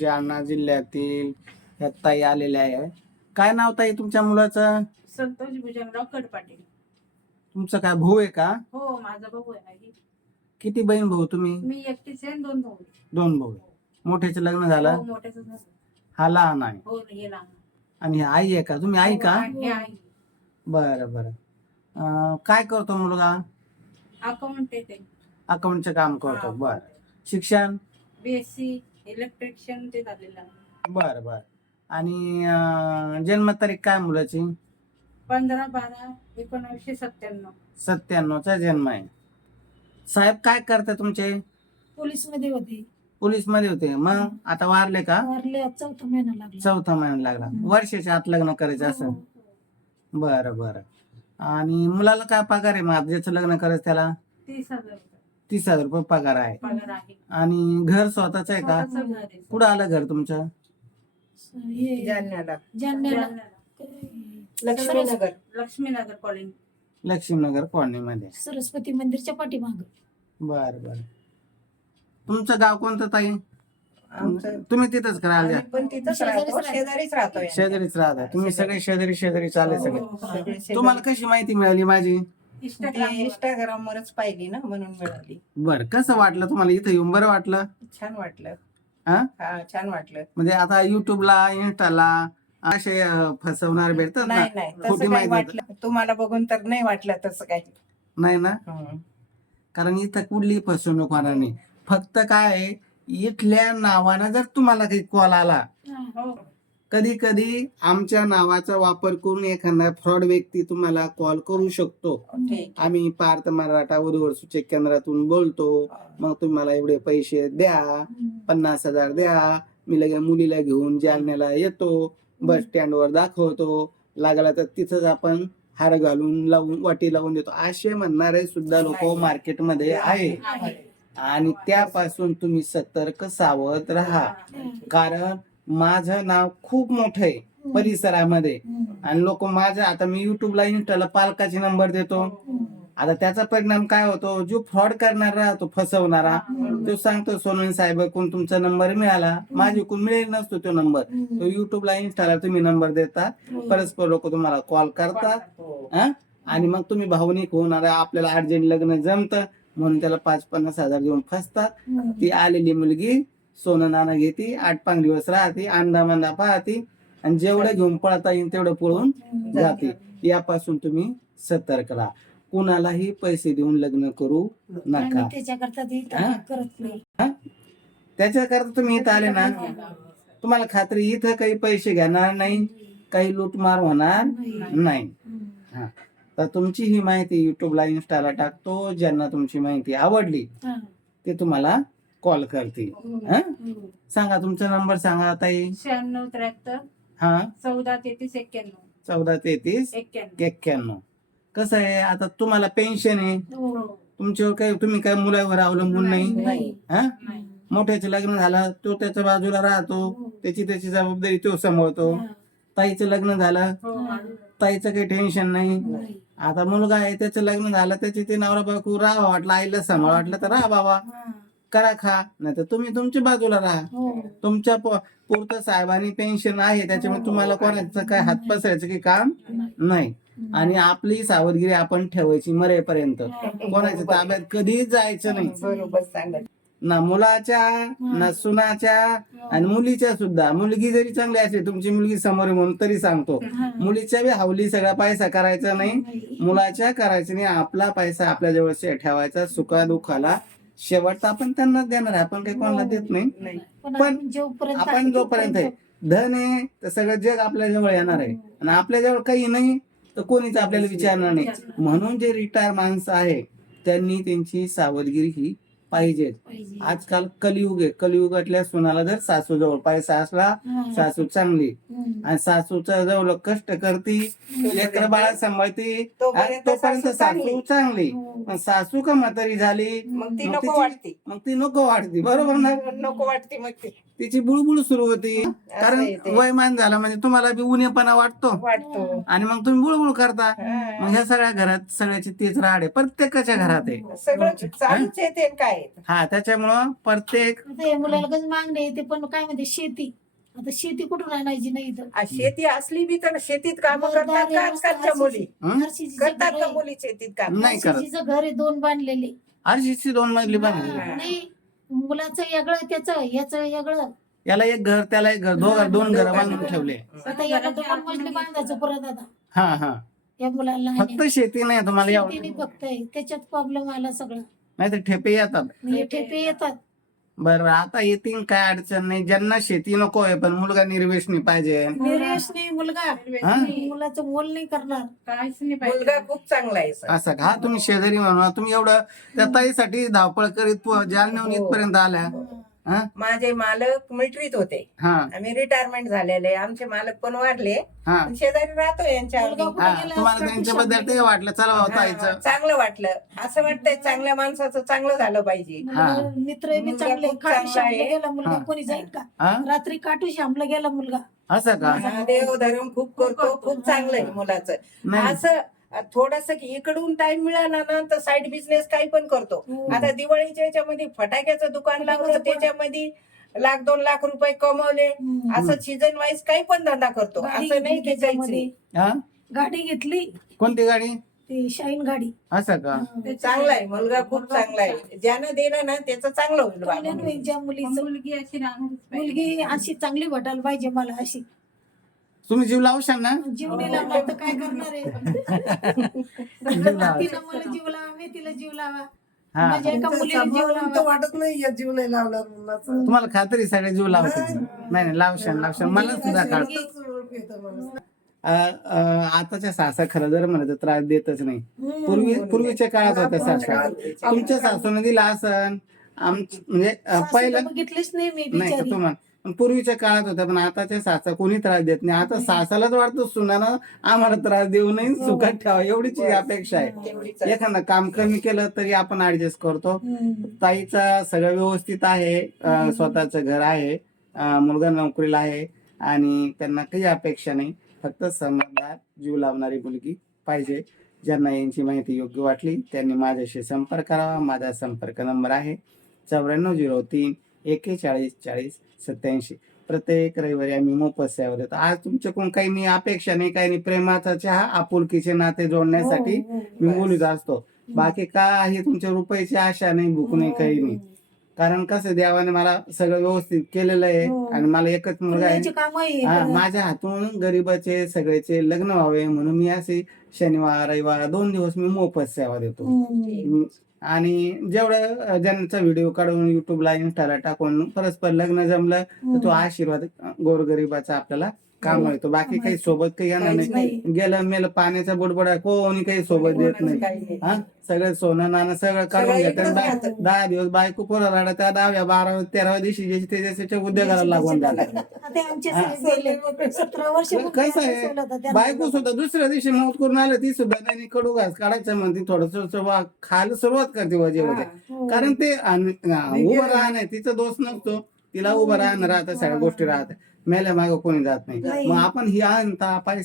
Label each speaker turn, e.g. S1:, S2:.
S1: जालना जिल्ह्यातील ताई आलेल्या आहे. काय नाव ताई तुमच्या मुलाचं?
S2: संतोष भुजंगराव कडपाटील
S1: तुमचं काय भाऊ आहे का?
S2: हो माझा भाऊ आहे
S1: किती बहीण भाऊ तुम्ही?
S2: मी एकटीच आहे आणि दोन भाऊ आहे.
S1: दोन भाऊ आहे. मोठ्याचं लग्न झालं?
S2: हो, मोठ्याचं झालं.
S1: हा लहान आहे.
S2: हो हे लहान
S1: आणि ही आई आहे का? तुम्ही आई का?
S2: हो, हे
S1: बरं बरं. अ, काय करतो मुलगा?
S2: अकाउंट
S1: अकाउंटचं काम करतो. बरं. शिक्षण?
S2: बीएससी इलेक्ट्रिशियन ते झालेलं. आहे
S1: बरं बरं. आणि अ, जन्मतारीख काय मुलाची?
S2: पंधरा बारा एकोणावीसशे सत्त्याण्णव.
S1: सत्त्याण्णवचा जन्म आहे. साहेब काय करते तुमचे?
S3: पोलीसमध्ये होते.
S1: पोलीसमध्ये होते. मग आता वारले का?
S3: वारले आज चौथा महिना लागला.
S1: चौथा महिना लागला. वर्षाच्या आत लग्न करायचं असं?
S3: हो.
S1: बरं बरं. आणि मुलाला काय पगार आहे मग? ज्याचं लग्न करायचं त्याला?
S2: तीस हजार रुपये.
S1: तीस हजार रुपये पगार आहे.
S2: पगार आहे.
S1: आणि घर स्वतःच आहे का?
S2: स्वतःचं घर आहे.
S1: कुठं आलं घर तुमचं?
S4: जालन्याला.
S3: जालन्याला.
S2: जालन्याला.
S4: लक्ष्मीनगर.
S2: लक्ष्मीनगर कॉलेज
S1: लक्ष्मीनगर कॉलनीमध्ये
S3: सरस्वती मंदिरच्या पाठीमाग.
S1: बरं बरं. तुमचं गाव कोणतं ताई?
S4: आमचं
S1: तुम्ही तिथंच करायला
S4: आम्ही पण तिथंच
S3: शेजारीच
S4: राहतो.
S3: राहतो.
S4: शेजारीच राहतो.
S1: शेजारीच राहता. तुम्ही सगळे शेजारी शेजारी चालले सगळे.
S2: हो, हो.
S4: सगळे.
S1: तुम्हाला कशी माहिती मिळाली माझी?
S2: इंस्टाग्राम
S4: इंस्टाग्राम वरच पाहिली ना म्हणून मिळाली.
S1: बर कसं वाटलं तुम्हाला? इथं येऊन बरं वाटलं?
S4: छान वाटलं.
S1: हा?
S4: हा छान वाटलं.
S1: म्हणजे आता युट्यूबला इन्स्टाला असे अं, फसवणार भेटतात ना?
S4: नाही नाही
S1: खोटी
S4: तसं काही
S1: माहिती
S4: वाटलं तुम्हाला बघून तर नाही वाटलं तसं काही.
S1: नाही ना. कारण इथं कुठली फसवणूक होणार नाही. फक्त काय आहे, इथल्या नावानं जर तुम्हाला काही कॉल आला
S2: हो.
S1: कधी कधी आमच्या नावाचा वापर करून एखादा फ्रॉड व्यक्ती तुम्हाला कॉल करू शकतो. आम्ही पार्थ मराठा वधूवर सूचक केंद्रातून बोलतो. मग तुम्ही मला एवढे पैसे द्या पन्नास हजार द्या. मी लगेच मुलीला घेऊन जालन्याला येतो बस स्टँडवर दाखवतो. लागला तर तिथंच आपण हार घालून लावून वाटी लावून देतो. असे म्हणणारे सुद्धा लोक मार्केटमध्ये आहे. आणि त्यापासून तुम्ही सतर्क सावध राहा. कारण माझं नाव खूप मोठं आहे परिसरामध्ये. आणि लोक माझं आता मी युट्यूबला इन्स्टाला पालकाचे नंबर देतो. आता त्याचा परिणाम काय होतो? जो फ्रॉड करणारा राहतो फसवणारा तो सांगतो सोनवणे साहेब कोण तुमचा नंबर मिळाला. माझे कोण मिळेल नसतो तो नंबर तो युट्यूबला इन्स्टाला तुम्ही नंबर देतात. परस्पर लोक तुम्हाला कॉल करतात.
S4: हो.
S1: हा? आणि मग तुम्ही भावनिक होणार आपल्याला अर्जंट लग्न जमतं. म्हणून त्याला पाच पन्नास हजार देऊन फसतात. ती आलेली मुलगी सोनं नाणं घेते आठ पाच दिवस राहते अंदा मंदा पाहते आणि जेवढं घेऊन पळता येईल तेवढं पळून जाते. यापासून तुम्ही सतर्क राहा. कुणालाही पैसे देऊन लग्न करू नका.
S3: त्याच्याकरता
S1: हा? तुम्ही इथं आले ना? तुम्हाला खात्री इथं काही पैसे घेणार नाही काही लूटमार होणार नाही.
S3: हम्म.
S1: तर तुमची ही माहिती युट्यूबला इन्स्टाला टाकतो. ज्यांना तुमची माहिती आवडली
S3: हा.
S1: ते तुम्हाला कॉल करतील. हा? सांगा तुमचा नंबर सांगा ताई.
S2: शहाण्णव त्र्याहत्तर.
S1: हा.
S2: चौदा तेहतीस एक्क्याण्णव.
S1: चौदा तेहतीस
S2: एक्क्याण्णव.
S1: एक्क्याण्णव. कसं आहे? आता तुम्हाला पेन्शन आहे.
S3: हो.
S1: तुमच्यावर काही तुम्ही काही मुलावर अवलंबून नाही
S3: नाही.
S1: हा?
S2: नाही.
S1: मोठ्याचं लग्न झालं तो त्याच्या बाजूला राहतो. त्याची त्याची जबाबदारी तो सांभाळतो.
S3: हा.
S1: ताईचं लग्न झालं.
S2: हो.
S1: ताईचं काही टेन्शन नाही.
S3: नाही.
S1: आता मुलगा आहे त्याचं लग्न झालं त्याची ते नवरा बायको राहा वाटलं आईला सांभाळ वाटलं तर राहा बाबा.
S2: हा.
S1: करा खा नाही तर तुम्ही तुमच्या बाजूला राहा.
S3: हो.
S1: तुमच्या पुरतं साहेबांनी पेन्शन आहे त्याच्यामुळे तुम्हाला कोणाचं काय हात पसरायचं काही काम
S3: नाही.
S1: आणि आपली सावधगिरी आपण ठेवायची मरेपर्यंत. कोणाच्या ताब्यात कधीच जायचं नाही. ना मुलाच्या ना सुनाच्या आणि मुलीच्या सुद्धा. मुलगी जरी चांगली असेल तुमची मुलगी समोर म्हणून तरी सांगतो.
S3: हा.
S1: मुलीच्या बी हवली सगळा पैसा करायचा नाही. मुलाच्या करायचं नाही. आपला पैसा आपल्या जवळ ठेवायचा सुखा दुःखाला शेवटचा आपण त्यांना देणार आहे. आपण काही कोणाला देत नाही.
S4: नाही.
S3: पण
S1: पण
S3: आपण जोपर्यंत
S1: आपण
S3: आहे
S1: जोपर्यंत आहे.
S3: तोपर्यंत-
S1: धन आहे तर सगळं जग आपल्या जवळ येणार आहे. आणि आपल्या जवळ काही नाही तर कोणीच आपल्याला विचारणार नाही. म्हणून जे रिटायर माणसं आहे त्यांनी त्यांची सावधगिरी ही पाहिजे
S3: पाहिजे.
S1: आजकाल कलियुग आहे. कलियुगातल्या सुनाला जर सासू जवळ पैसा असला
S3: हा.
S1: सासू चांगली.
S3: हम्म.
S1: आणि सासूच्या जवळ कष्ट करती लेकर बाळा सांभाळती
S4: तोपर्यंत सासू चांगली.
S3: हो.
S1: पण सासू का म्हातारी झाली?
S4: मग ती नको वाटते.
S1: मग ती नको वाटती. बरोबर ना?
S4: नको वाटते मग ती.
S1: तिची बुळबुळ सुरू होती. कारण. वयमान झाला म्हणजे तुम्हाला बी उन्हेपणा वाटतो.
S4: वाटतो.
S1: आणि मग तुम्ही बुळबुळ करता.
S4: हा.
S1: मग ह्या सगळ्या घरात सगळ्याची तीच राड आहे. प्रत्येकाच्या घरात आहे.
S4: सगळं काय? आहेत.
S1: हा त्याच्यामुळं प्रत्येक
S3: आता या मुलाला गंज मागणे येते पण काय म्हणते शेती. आता शेती कुठून आणायची नाही इथं?
S4: आ, शेती असली बी तर शेतीत काम करतात का आजकालच्या मुली?
S1: हं?
S4: करतात
S3: घर
S4: का
S3: आहे.
S4: मुली शेतीत काम?
S1: नाही करत.
S3: हर्षीचं घर आहे दोन बांधलेले.
S1: आरशीची दोन मजली बांधली.
S3: नाही. मुलाचं वेगळं त्याचं याचं वेगळं.
S1: याला एक घर त्याला एक घर. दोघं दोन घर बांधून. ठेवले.
S3: आता याला दोन मजली बांधायचं परत आता.
S1: हा हा.
S3: या मुलाला
S1: फक्त शेती नाही तुम्हाला
S3: फक्त आहे. त्याच्यात प्रॉब्लेम आला सगळं.
S1: नाही तर ठेपे येतात.
S3: हे ठेपे येतात.
S1: बरं आता येतील काय अडचण नाही. ज्यांना शेती नको आहे पण मुलगा निर्वेशनी पाहिजे.
S3: निरेश नाही मुलगा.
S1: हा?
S3: मुलाचं मोल नाही करणार.
S2: काहीच नाही पाहिजे.
S4: मुलगा खूप चांगला आहे सर.
S1: असं का? हा तुम्ही शेजारी म्हणून तुम्ही एवढं त्या ताईसाठी धावपळ करीत पो- जालन्याहून
S4: हो.
S1: इथपर्यंत आल्या. हा?
S4: माझे मालक मिलिटरीत होते.
S1: हा.
S4: आम्ही रिटायरमेंट झालेले. आमचे मालक पण वारले.
S1: हा.
S4: पण शेजारी राहतो यांच्या
S3: मुलगा
S4: आम्ही.
S3: कुठे
S1: हा,
S3: गेला?
S1: तुम्हाला
S3: असता
S1: त्यांच्याबद्दल
S3: कुशाल
S1: ते वाटलं. चला
S4: हा,
S1: ताईचं
S4: चांगलं वाटलं. असं वाटतंय चांगल्या माणसाचं चांगलं झालं पाहिजे.
S1: हा.
S3: मुलगा- मित्र बी
S4: मुलगा
S3: चांगले.
S4: खूप
S3: काटू
S4: चांगला
S3: श्यामला
S4: आहे.
S3: गेला मुलगा.
S1: हा.
S3: कोणी जाईल का?
S1: हा?
S3: रात्री काटू श्यामला गेला मुलगा.
S1: असं का?
S4: हा, देव धर्म खूप करतो. खूप चांगलं आहे मुलाचं.
S1: नाही.
S4: असं थोडस इकडून टाइम मिळाला ना तर साईड बिझनेस काही पण करतो.
S3: हो.
S4: आता दिवाळीच्या याच्यामध्ये फटाक्याचं दुकान लावलं त्याच्यामध्ये लाख दोन लाख रुपये कमवले.
S3: हम्म.
S4: असं सीझन वाईज काही पण धंदा करतो.
S3: गाडी
S4: असं नाही
S3: घेतली
S4: की.
S1: हा?
S3: गाडी घेतली.
S1: कोणती गाडी?
S3: ती शाईन गाडी.
S1: असं का?
S3: हा.
S4: चांगला आहे मुलगा खूप चांगला आहे. ज्यानं दिलं ना त्याचं चांगलं होईल
S3: मुलीचं.
S2: मुलगी अशी.
S3: मुलगी अशी चांगली भेटायला पाहिजे मला अशी.
S1: तुम्ही जीव लावशाल ना
S3: जीव नाही लावणार तर काय करणार आहे?
S1: जीव लावा.
S3: तिला मला जीव लावा मी तिला जीव लावा. म्हणजे एका मुलीला जीव लावा.
S5: वाटत नाही या जीव नाही लावला
S1: तुम्हाला खात्री सगळे जीव लावतात नाही नाही लावशाल लावशाल मला सुद्धा काढ आताच्या सासा खरं जर म्हणलं तर त्रास देतच नाही. पूर्वी पूर्वीच्या काळात होत्या सासा तुमच्या सासूने दिला असन. आम म्हणजे पहिलं
S3: बघितलीच नाही मी
S1: तुम्हाला पण पूर्वीच्या काळात होत्या पण आताच्या सासा कोणी त्रास देत नाही. आता सासालाच वाटतं सुनानं आम्हाला त्रास देऊ नये सुखात ठेवा एवढीच ही अपेक्षा आहे. एखादं काम कमी केलं तरी आपण ऍडजस्ट करतो. ताईचा सगळं व्यवस्थित आहे स्वतःचं घर आहे मुलगा नोकरीला आहे आणि त्यांना काही अपेक्षा नाही. फक्त समजदार जीव लावणारी मुलगी पाहिजे. ज्यांना यांची माहिती योग्य वाटली त्यांनी माझ्याशी संपर्क करावा. माझा संपर्क नंबर आहे चौऱ्याण्णव झिरो तीन एकेचाळीस चाळीस सत्याऐंशी. प्रत्येक रविवारी आम्ही मोफत सेवा देतो. आज तुमच्याकडून काही मी अपेक्षा नाही काही नाही. प्रेमाचा चहा आपुलकीचे नाते जोडण्यासाठी
S3: हो, हो.
S1: मी बोलत असतो. बाकी काही तुमच्या रुपयाची आशा नाही भूक नाही काही नाही. कारण कसं देवाने मला सगळं व्यवस्थित केलेलं आहे
S3: हो.
S1: आणि मला एकच मुलगा आहे. हा. माझ्या हातून गरीबाचे सगळ्याचे लग्न व्हावे म्हणून मी असे शनिवार रविवार दोन दिवस मी मोफत सेवा देतो. आणि जेवढं ज्यांचा व्हिडिओ काढून युट्यूबला इन्स्टाला टाकून परस्पर लग्न जमलं तर तो आशीर्वाद अं, गोरगरिबाचा आपल्याला काम येतो बाकी काही सोबत काही येणार नाही.
S3: नाही.
S1: गेलं मेलं पाण्याचा बुडबुडा कोणी काही सोबत देत नाही.
S4: नाही.
S1: हा? सगळं सोनं नाणं सगळं काढून
S4: सगळं
S1: घेतात. दहा दिवस बायको पोरं राहणार त्या दहाव्या बाराव्या तेराव्या दिवशी ज्याची त्याच्या त्याच्या उद्योगाला लागून
S3: वर्ष
S1: कसं आहे. बायको सुद्धा दुसऱ्या दिवशी मौत करून आलं ती सुद्धा त्यांनी कडू घास काढायचं म्हणते. थोडस खायला सुरुवात करते वजे वजे
S3: हो.
S1: कारण ते अं, उभं राहणं तिचा दोष नसतो. तिला उभं राहणं राहतं सगळ्या गोष्टी राहतात. मेल्या मागं कोणी जात
S3: नाही.
S1: मग आपण ही आणता पैसा